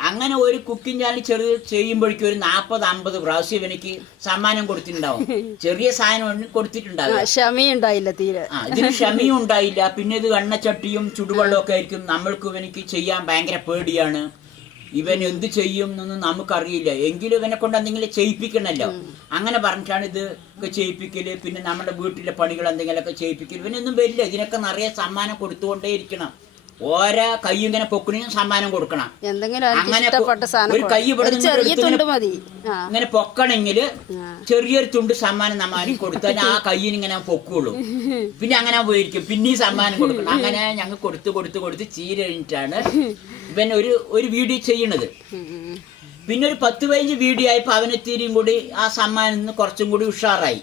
അങ്ങനെ ഒരു കുക്കിംഗ് ചാനൽ ചെറിയ ചെയ്യുമ്പോഴേക്കും ഒരു 40-50 പ്രാവശ്യം എനിക്ക് സമ്മാനം കൊടുത്തിട്ടുണ്ടാവും. ചെറിയ സാധനം കൊടുത്തിട്ടുണ്ടാവും. ക്ഷമയുണ്ടായില്ല തീരെ. ഇതിന് ക്ഷമയും ഉണ്ടായില്ല. പിന്നെ ഇത് എണ്ണച്ചട്ടിയും ചുടുവെള്ളവും ഒക്കെ ആയിരിക്കും. നമ്മൾക്ക് ഇവനിക്ക് ചെയ്യാൻ ഭയങ്കര പേടിയാണ്. ഇവൻ എന്ത് ചെയ്യും എന്നൊന്നും നമുക്കറിയില്ല. എങ്കിലും ഇവനെ കൊണ്ട് എന്തെങ്കിലും ചെയ്യിപ്പിക്കണമല്ലോ. അങ്ങനെ പറഞ്ഞിട്ടാണ് ഇത് ഒക്കെ ചെയ്യിപ്പിക്കല്. പിന്നെ നമ്മുടെ വീട്ടിലെ പണികൾ എന്തെങ്കിലുമൊക്കെ ചെയ്യിപ്പിക്കൽ. ഇവനൊന്നും വരില്ല. ഇതിനൊക്കെ നിറയെ സമ്മാനം കൊടുത്തുകൊണ്ടേ ഇരിക്കണം. ഓരോ കൈ ഇങ്ങനെ പൊക്കണിനും സമ്മാനം കൊടുക്കണം. അങ്ങനെ ഒരു കൈ ഇവിടെ ഇങ്ങനെ പൊക്കണമെങ്കിൽ ചെറിയൊരു തുണ്ട് സമ്മാനം നമ്മ കൊടുത്താൽ ആ കയ്യിന് ഇങ്ങനെ പൊക്കുള്ളൂ. പിന്നെ അങ്ങനെ പോയിരിക്കും. പിന്നെ സമ്മാനം കൊടുക്കണം. അങ്ങനെ ഞങ്ങൾ കൊടുത്ത് ചീര കഴിഞ്ഞിട്ടാണ് ഇവൻ ഒരു വീഡിയോ ചെയ്യണത്. പിന്നെ ഒരു 10-15 വീഡിയോ ആയപ്പോൾ അവനെത്തിരിയും കൂടി ആ സമ്മാനം കുറച്ചും കൂടി ഉഷാറായി.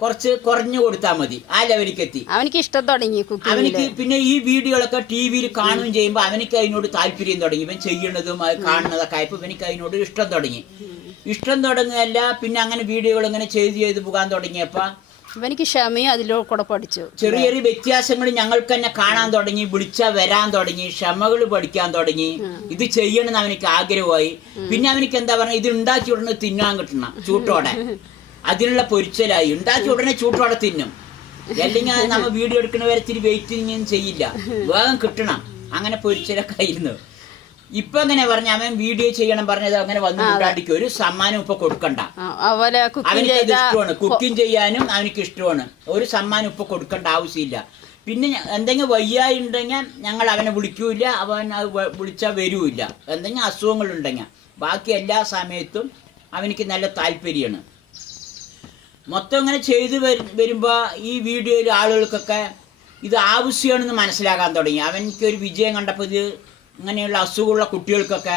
കുറച്ച് കുറഞ്ഞു കൊടുത്താൽ മതി. ആ ലെവലിലേക്ക് എത്തി. അവനിക്ക് ഇഷ്ടം തുടങ്ങി. അവനിക്ക് പിന്നെ ഈ വീഡിയോകളൊക്കെ TV-യിൽ കാണുകയും ചെയ്യുമ്പോൾ അവനിക്ക് അതിനോട് താല്പര്യം തുടങ്ങി. ഇവൻ ചെയ്യണതും അത് കാണുന്നതൊക്കെ ആയപ്പോൾ ഇവനിക്ക് അതിനോട് ഇഷ്ടം തുടങ്ങി. ഇഷ്ടം തുടങ്ങുകയല്ല, പിന്നെ അങ്ങനെ വീഡിയോകൾ ഇങ്ങനെ ചെയ്ത് പോകാൻ തുടങ്ങിയപ്പോൾ എനിക്ക് ക്ഷമയും അതിലൂടെ കൂടെ പഠിച്ചു. ചെറിയ ചെറിയ വ്യത്യാസങ്ങൾ ഞങ്ങൾക്ക് തന്നെ കാണാൻ തുടങ്ങി, വിളിച്ചാൽ വരാൻ തുടങ്ങി, ക്ഷമകൾ പഠിക്കാൻ തുടങ്ങി. ഇത് ചെയ്യണമെന്ന് അവനിക്ക് ആഗ്രഹമായി. പിന്നെ അവനിക്ക് എന്താ പറഞ്ഞ, ഇത് ഉണ്ടാക്കി ഉടനെ തിന്നാൻ കിട്ടണം ചൂട്ടോടെ. അതിനുള്ള പൊരിച്ചലായി. ഉണ്ടാക്കി ഉടനെ ചൂട്ടോടെ തിന്നും. അല്ലെങ്കിൽ നമ്മ വീഡിയോ എടുക്കുന്നവരെ ഇത്തിരി വെയിറ്റിംഗ് ചെയ്യില്ല, വേഗം കിട്ടണം. അങ്ങനെ പൊരിച്ചലൊക്കെ ആയിരുന്നു. ഇപ്പൊ എങ്ങനെ പറഞ്ഞ അവൻ വീഡിയോ ചെയ്യണം പറഞ്ഞത് അങ്ങനെ വന്നു ഉണ്ടാടിക്കും. ഒരു സമ്മാനം ഇപ്പൊ കൊടുക്കണ്ട. അവനിക്ക് അത് ഇഷ്ടമാണ്, കുക്കിംഗ് ചെയ്യാനും അവനിക്ക് ഇഷ്ടമാണ്. ഒരു സമ്മാനം ഇപ്പൊ കൊടുക്കേണ്ട ആവശ്യമില്ല. പിന്നെ എന്തെങ്കിലും വയ്യായി ഉണ്ടെങ്കിൽ ഞങ്ങൾ അവനെ വിളിക്കൂല, അവൻ വിളിച്ചാൽ വരൂല്ല. എന്തെങ്കിലും അസുഖങ്ങൾ ഉണ്ടെങ്കിൽ ബാക്കി എല്ലാ സമയത്തും അവനിക്ക് നല്ല താല്പര്യമാണ്. മൊത്തം ഇങ്ങനെ ചെയ്തു വരുമ്പോ ഈ വീഡിയോയിൽ ആളുകൾക്കൊക്കെ ഇത് ആവശ്യമാണെന്ന് മനസ്സിലാക്കാൻ തുടങ്ങി. അവനിക്ക് ഒരു വിജയം കണ്ടപ്പോൾ ഇത് ഇങ്ങനെയുള്ള അസുഖമുള്ള കുട്ടികൾക്കൊക്കെ,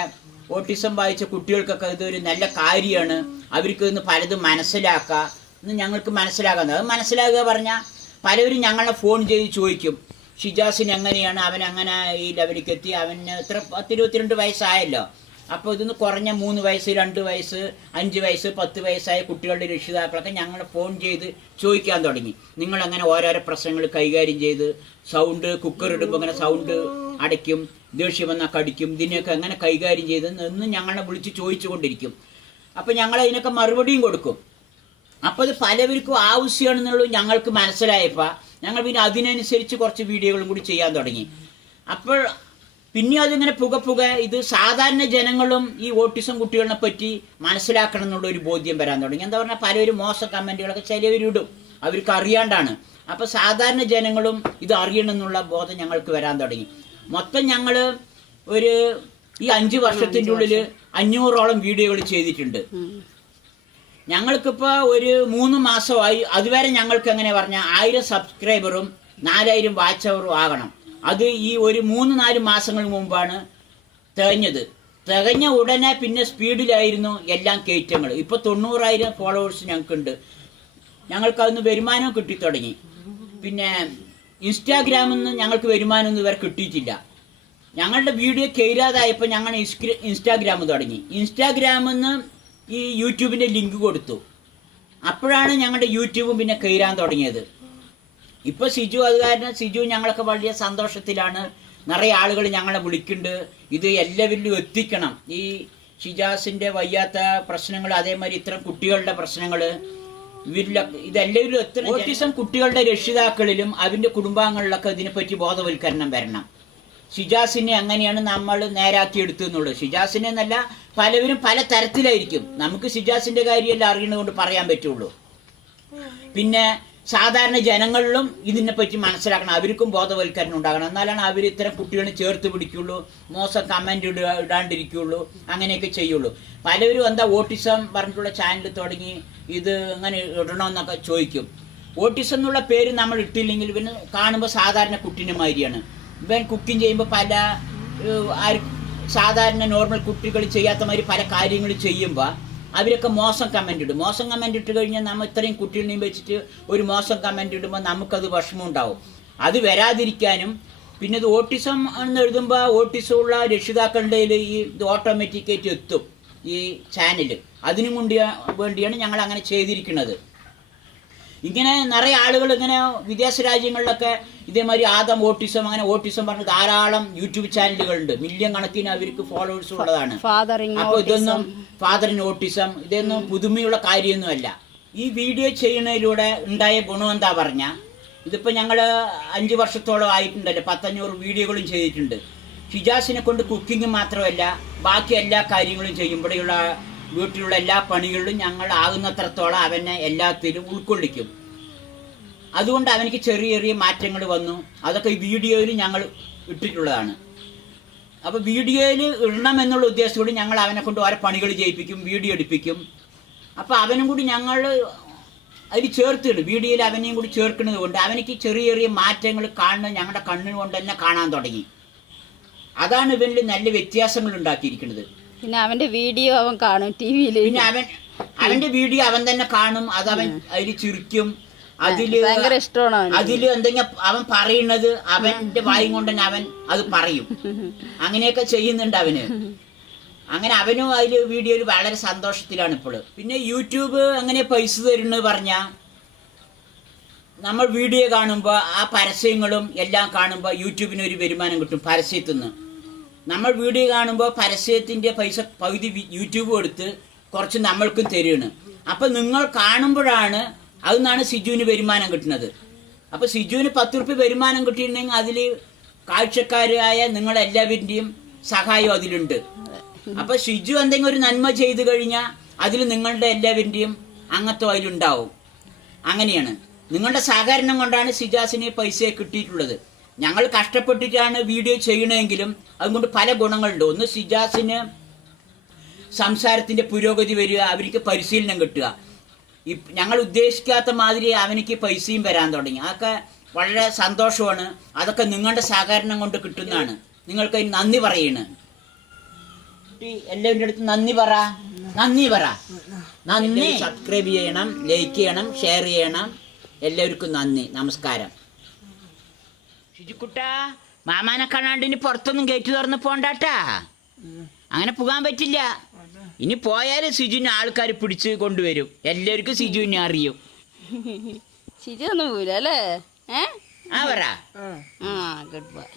ഓട്ടിസം ബാധിച്ച കുട്ടികൾക്കൊക്കെ ഇതൊരു നല്ല കാര്യമാണ്. അവർക്ക് ഇന്ന് പലതും മനസ്സിലാക്കാം എന്ന് ഞങ്ങൾക്ക് മനസ്സിലാക്കുന്നത്. അത് മനസ്സിലാക്കുക പറഞ്ഞാൽ പലവരും ഞങ്ങളെ ഫോൺ ചെയ്ത് ചോദിക്കും, ഷിജാസിന് എങ്ങനെയാണ്, അവൻ അങ്ങനെ ഈ ലെവലിലേക്ക് എത്തി, അവന് ഇത്ര 22 വയസ്സായല്ലോ. അപ്പോൾ ഇതിന്ന് കുറഞ്ഞ 3 വയസ്സ്, 2 വയസ്സ്, 5 വയസ്സ്, 10 വയസ്സായ കുട്ടികളുടെ രക്ഷിതാക്കളൊക്കെ ഞങ്ങളെ ഫോൺ ചെയ്ത് ചോദിക്കാൻ തുടങ്ങി. നിങ്ങളങ്ങനെ ഓരോരോ പ്രശ്നങ്ങൾ കൈകാര്യം ചെയ്ത്, സൗണ്ട് കുക്കർ ഇടുമ്പോൾ അങ്ങനെ സൗണ്ട് അടയ്ക്കും, ദേഷ്യം വന്നാൽ കടിക്കും, ഇതിനെയൊക്കെ എങ്ങനെ കൈകാര്യം ചെയ്ത് എന്ന് ഞങ്ങളെ വിളിച്ച് ചോദിച്ചു കൊണ്ടിരിക്കും. അപ്പം ഞങ്ങൾ അതിനൊക്കെ മറുപടിയും കൊടുക്കും. അപ്പോൾ ഇത് പലവർക്കും ആവശ്യമാണെന്നുള്ളത് ഞങ്ങൾക്ക് മനസ്സിലായപ്പോൾ ഞങ്ങൾ പിന്നെ അതിനനുസരിച്ച് കുറച്ച് വീഡിയോകളും കൂടി ചെയ്യാൻ തുടങ്ങി. അപ്പോൾ പിന്നെ അതിങ്ങനെ പുക ഇത് സാധാരണ ജനങ്ങളും ഈ ഓട്ടിസം കുട്ടികളെ പറ്റി മനസ്സിലാക്കണം എന്നുള്ള ഒരു ബോധ്യം വരാൻ തുടങ്ങി. എന്താ പറഞ്ഞാൽ പലരും മോശം കമൻറ്റുകളൊക്കെ ചിലവരിടും, അവർക്ക് അറിയാണ്ടാണ്. അപ്പോൾ സാധാരണ ജനങ്ങളും ഇത് അറിയണം എന്നുള്ള ബോധം ഞങ്ങൾക്ക് വരാൻ തുടങ്ങി. മൊത്തം ഞങ്ങൾ ഈ 5 വർഷത്തിൻ്റെ ഉള്ളിൽ 500ഓളം വീഡിയോകൾ ചെയ്തിട്ടുണ്ട്. ഞങ്ങൾക്കിപ്പോൾ ഒരു 3 മാസമായി. അതുവരെ ഞങ്ങൾക്ക് എങ്ങനെ പറഞ്ഞാൽ 1000 സബ്സ്ക്രൈബറും 4000 വാച്ച് അവറും ആകണം. അത് ഈ ഒരു 3-4 മാസങ്ങൾ മുമ്പാണ് തികഞ്ഞത്. തികഞ്ഞ ഉടനെ പിന്നെ സ്പീഡിലായിരുന്നു എല്ലാം കയറ്റങ്ങൾ. ഇപ്പോൾ 90,000 ഫോളോവേഴ്സ് ഞങ്ങൾക്കുണ്ട്. ഞങ്ങൾക്കതൊന്ന് വരുമാനം കിട്ടിത്തുടങ്ങി. പിന്നെ ഇൻസ്റ്റാഗ്രാമിൽ നിന്ന് ഞങ്ങൾക്ക് വരുമാനമൊന്നും ഇവരെ കിട്ടിയിട്ടില്ല. ഞങ്ങളുടെ വീഡിയോ കയറാതായപ്പോൾ ഞങ്ങൾ ഇൻസ്റ്റാഗ്രാം തുടങ്ങി. ഇൻസ്റ്റാഗ്രാമിൽ നിന്ന് ഈ യൂട്യൂബിൻ്റെ ലിങ്ക് കൊടുത്തു. അപ്പോഴാണ് ഞങ്ങളുടെ യൂട്യൂബും പിന്നെ കയറാൻ തുടങ്ങിയത്. ഇപ്പോൾ സിജു, അത് കാരണം സിജു ഞങ്ങളൊക്കെ വലിയ സന്തോഷത്തിലാണ്. നിറയെ ആളുകൾ ഞങ്ങളെ വിളിക്കുന്നുണ്ട്, ഇത് എല്ലാവരിലും എത്തിക്കണം. ഈ ഷിജാസിൻ്റെ വയ്യാത്ത പ്രശ്നങ്ങൾ, അതേമാതിരി ഇത്തരം കുട്ടികളുടെ പ്രശ്നങ്ങൾ ഇവരിലൊക്കെ ഇതെല്ലാവരും എത്ര ഓട്ടിസം കുട്ടികളുടെ രക്ഷിതാക്കളിലും അവൻ്റെ കുടുംബാംഗങ്ങളിലൊക്കെ ഇതിനെപ്പറ്റി ബോധവൽക്കരണം വരണം. ഷിജാസിനെ എങ്ങനെയാണ് നമ്മൾ നേരാക്കിയെടുത്തു എന്നുള്ളത്. ഷിജാസിനെ എന്നല്ല, പലവരും പല തരത്തിലായിരിക്കും. നമുക്ക് ഷിജാസിൻ്റെ കാര്യമെല്ലാം അറിയുന്നതുകൊണ്ട് പറയാൻ പറ്റുള്ളൂ. പിന്നെ സാധാരണ ജനങ്ങളിലും ഇതിനെപ്പറ്റി മനസ്സിലാക്കണം, അവർക്കും ബോധവൽക്കരണം ഉണ്ടാകണം. എന്നാലാണ് അവർ ഇത്തരം കുട്ടികളെ ചേർത്ത് പിടിക്കുള്ളൂ, മോശം കമൻറ്റ് ഇടാണ്ടിരിക്കുള്ളൂ, അങ്ങനെയൊക്കെ ചെയ്യുള്ളൂ. പലവരും എന്താ ഓട്ടിസം പറഞ്ഞിട്ടുള്ള ചാനൽ തുടങ്ങി ഇത് അങ്ങനെ ഇടണമെന്നൊക്കെ ചോദിക്കും. ഓട്ടിസം എന്നുള്ള പേര് നമ്മൾ ഇട്ടില്ലെങ്കിൽ പിന്നെ കാണുമ്പോൾ സാധാരണ കുട്ടീനെ മാതിരിയാണ്. ഇവൻ കുക്കിംഗ് ചെയ്യുമ്പോൾ പല സാധാരണ നോർമൽ കുട്ടികൾ ചെയ്യാത്ത മാതിരി പല കാര്യങ്ങൾ ചെയ്യുമ്പോൾ അവരൊക്കെ മോശം കമൻറ്റ് ഇടും. മോശം കമൻറ്റ് ഇട്ട് കഴിഞ്ഞാൽ നമ്മൾ ഇത്രയും കുട്ടികളെയും വെച്ചിട്ട് ഒരു മോശം കമൻറ്റ് ഇടുമ്പോൾ നമുക്കത് വിഷമം ഉണ്ടാവും. അത് വരാതിരിക്കാനും പിന്നെ ഇത് ഓട്ടിസം എന്ന് എഴുതുമ്പോൾ ഓട്ടിസം ഉള്ള രക്ഷിതാക്കളുടെ ഈ ഇത് ഓട്ടോമാറ്റിക്കായിട്ട് എത്തും ഈ ചാനൽ. അതിനും വേണ്ടിയാണ് ഞങ്ങൾ അങ്ങനെ ചെയ്തിരിക്കുന്നത്. ഇങ്ങനെ നിറയെ ആളുകൾ ഇങ്ങനെ വിദേശ രാജ്യങ്ങളിലൊക്കെ ഇതേമാതിരി ആദം ഓട്ടിസം, അങ്ങനെ ഓട്ടിസം പറഞ്ഞ് ധാരാളം യൂട്യൂബ് ചാനലുകളുണ്ട്. മില്യൺ കണക്കിന് അവർക്ക് ഫോളോവേഴ്സ് ഉള്ളതാണ്. അപ്പോൾ ഇതൊന്നും ഫാദറിന് ഓട്ടിസം ഇതൊന്നും പുതുമയുള്ള കാര്യമൊന്നുമല്ല. ഈ വീഡിയോ ചെയ്യുന്നതിലൂടെ ഉണ്ടായ ഗുണം എന്താ പറഞ്ഞാൽ, ഇതിപ്പോൾ ഞങ്ങൾ 5 വർഷത്തോളം ആയിട്ടുണ്ടല്ലോ, 100-500 വീഡിയോകളും ചെയ്തിട്ടുണ്ട്. ഷിജാസിനെ കൊണ്ട് കുക്കിംഗ് മാത്രമല്ല ബാക്കി എല്ലാ കാര്യങ്ങളും ചെയ്യുമ്പോഴുള്ള വീട്ടിലുള്ള എല്ലാ പണികളിലും ഞങ്ങൾ ആകുന്നത്രത്തോളം അവനെ എല്ലാത്തിലും ഉൾക്കൊള്ളിക്കും. അതുകൊണ്ട് അവനിക്ക് ചെറിയ ചെറിയ മാറ്റങ്ങൾ വന്നു. അതൊക്കെ ഈ വീഡിയോയിൽ ഞങ്ങൾ ഇട്ടിട്ടുള്ളതാണ്. അപ്പോൾ വീഡിയോയിൽ ഇടണമെന്നുള്ള ഉദ്ദേശത്തോടെ ഞങ്ങൾ അവനെ കൊണ്ട് ഓരോ പണികൾ ചെയ്യിപ്പിക്കും, വീഡിയോ എടുപ്പിക്കും. അപ്പോൾ അവനും കൂടി ഞങ്ങൾ അതിൽ ചേർത്തിടും. വീഡിയോയിൽ അവനെയും കൂടി ചേർക്കുന്നത് കൊണ്ട് അവനിക്ക് ചെറിയ ചെറിയ മാറ്റങ്ങൾ കാണുന്നത് ഞങ്ങളുടെ കണ്ണിന് കൊണ്ട് തന്നെ കാണാൻ തുടങ്ങി. അതാണ് ഇവനിൽ നല്ല വ്യത്യാസങ്ങൾ ഉണ്ടാക്കിയിരിക്കുന്നത്. പിന്നെ അവന്റെ വീഡിയോ അവൻ കാണും ടിവിയിൽ. പിന്നെ അവന്റെ വീഡിയോ അവൻ തന്നെ കാണും, അത് അവൻ അതിൽ ചിരിക്കും. അതില് ഭയങ്കര ഇഷ്ടമാണ്. അതില് എന്തെങ്കിലും അവൻ പറയുന്നത് അവന്റെ വായും കൊണ്ട് തന്നെ അവൻ അത് പറയും. അങ്ങനെയൊക്കെ ചെയ്യുന്നുണ്ട് അവന്. അങ്ങനെ അവനും അതിൽ വീഡിയോയിൽ വളരെ സന്തോഷത്തിലാണ് ഇപ്പോൾ. പിന്നെ യൂട്യൂബ് അങ്ങനെ പൈസ തരുന്നത് പറഞ്ഞാൽ നമ്മൾ വീഡിയോ കാണുമ്പോൾ ആ പരസ്യങ്ങളും എല്ലാം കാണുമ്പോൾ യൂട്യൂബിന് ഒരു വരുമാനം കിട്ടും പരസ്യത്തിൽ നിന്ന്. നമ്മൾ വീഡിയോ കാണുമ്പോൾ പരസ്യത്തിൻ്റെ പൈസ പകുതി യൂട്യൂബ് കൊടുത്ത് കുറച്ച് നമ്മൾക്കും തരുകയാണ്. അപ്പം നിങ്ങൾ കാണുമ്പോഴാണ് അതിൽ സിജുവിന് വരുമാനം കിട്ടുന്നത്. അപ്പോൾ സിജുവിന് 10 റുപ്യ വരുമാനം കിട്ടിയിട്ടുണ്ടെങ്കിൽ അതിൽ കാഴ്ചക്കാരായ നിങ്ങളെല്ലാവരുടെയും സഹായം അതിലുണ്ട്. അപ്പോൾ സിജു എന്തെങ്കിലും ഒരു നന്മ ചെയ്തു കഴിഞ്ഞാൽ അതിൽ നിങ്ങളുടെ എല്ലാവരുടെയും അംഗത്വം അതിലുണ്ടാവും. അങ്ങനെയാണ് നിങ്ങളുടെ സഹകരണം കൊണ്ടാണ് സിജാസിന് പൈസ കിട്ടിയിട്ടുള്ളത്. ഞങ്ങൾ കഷ്ടപ്പെട്ടിട്ടാണ് വീഡിയോ ചെയ്യണമെങ്കിലും അതുകൊണ്ട് പല ഗുണങ്ങളുണ്ട്. ഒന്ന്, സിജാസിന് സംസാരത്തിൻ്റെ പുരോഗതി വരിക, അവർക്ക് പരിശീലനം കിട്ടുക. ഞങ്ങൾ ഉദ്ദേശിക്കാത്ത മാതിരി അവനിക്ക് പൈസയും വരാൻ തുടങ്ങി. അതൊക്കെ വളരെ സന്തോഷമാണ്. അതൊക്കെ നിങ്ങളുടെ സഹകരണം കൊണ്ട് കിട്ടുന്നതാണ്. നിങ്ങൾക്ക് അതിന് നന്ദി പറയണ്. എല്ലാവരുടെ അടുത്ത് നന്ദി പറ. നന്ദി. സബ്സ്ക്രൈബ് ചെയ്യണം, ലൈക്ക് ചെയ്യണം, ഷെയർ ചെയ്യണം. എല്ലാവർക്കും നന്ദി, നമസ്കാരം. ഷിജുക്കുട്ട, മാമാനെ കാണാണ്ട് ഇനി പുറത്തൊന്നും ഗേറ്റ് തുറന്ന് പോണ്ടാട്ടാ. അങ്ങനെ പോകാൻ പറ്റില്ല. ഇനി പോയാൽ സിജുവിനെ ആൾക്കാർ പിടിച്ച് കൊണ്ടുവരും. എല്ലാവർക്കും സിജുവിനെ അറിയും. ഷിജു ഒന്നും പോവില്ല അല്ലേ? ആ പറ. Good bye.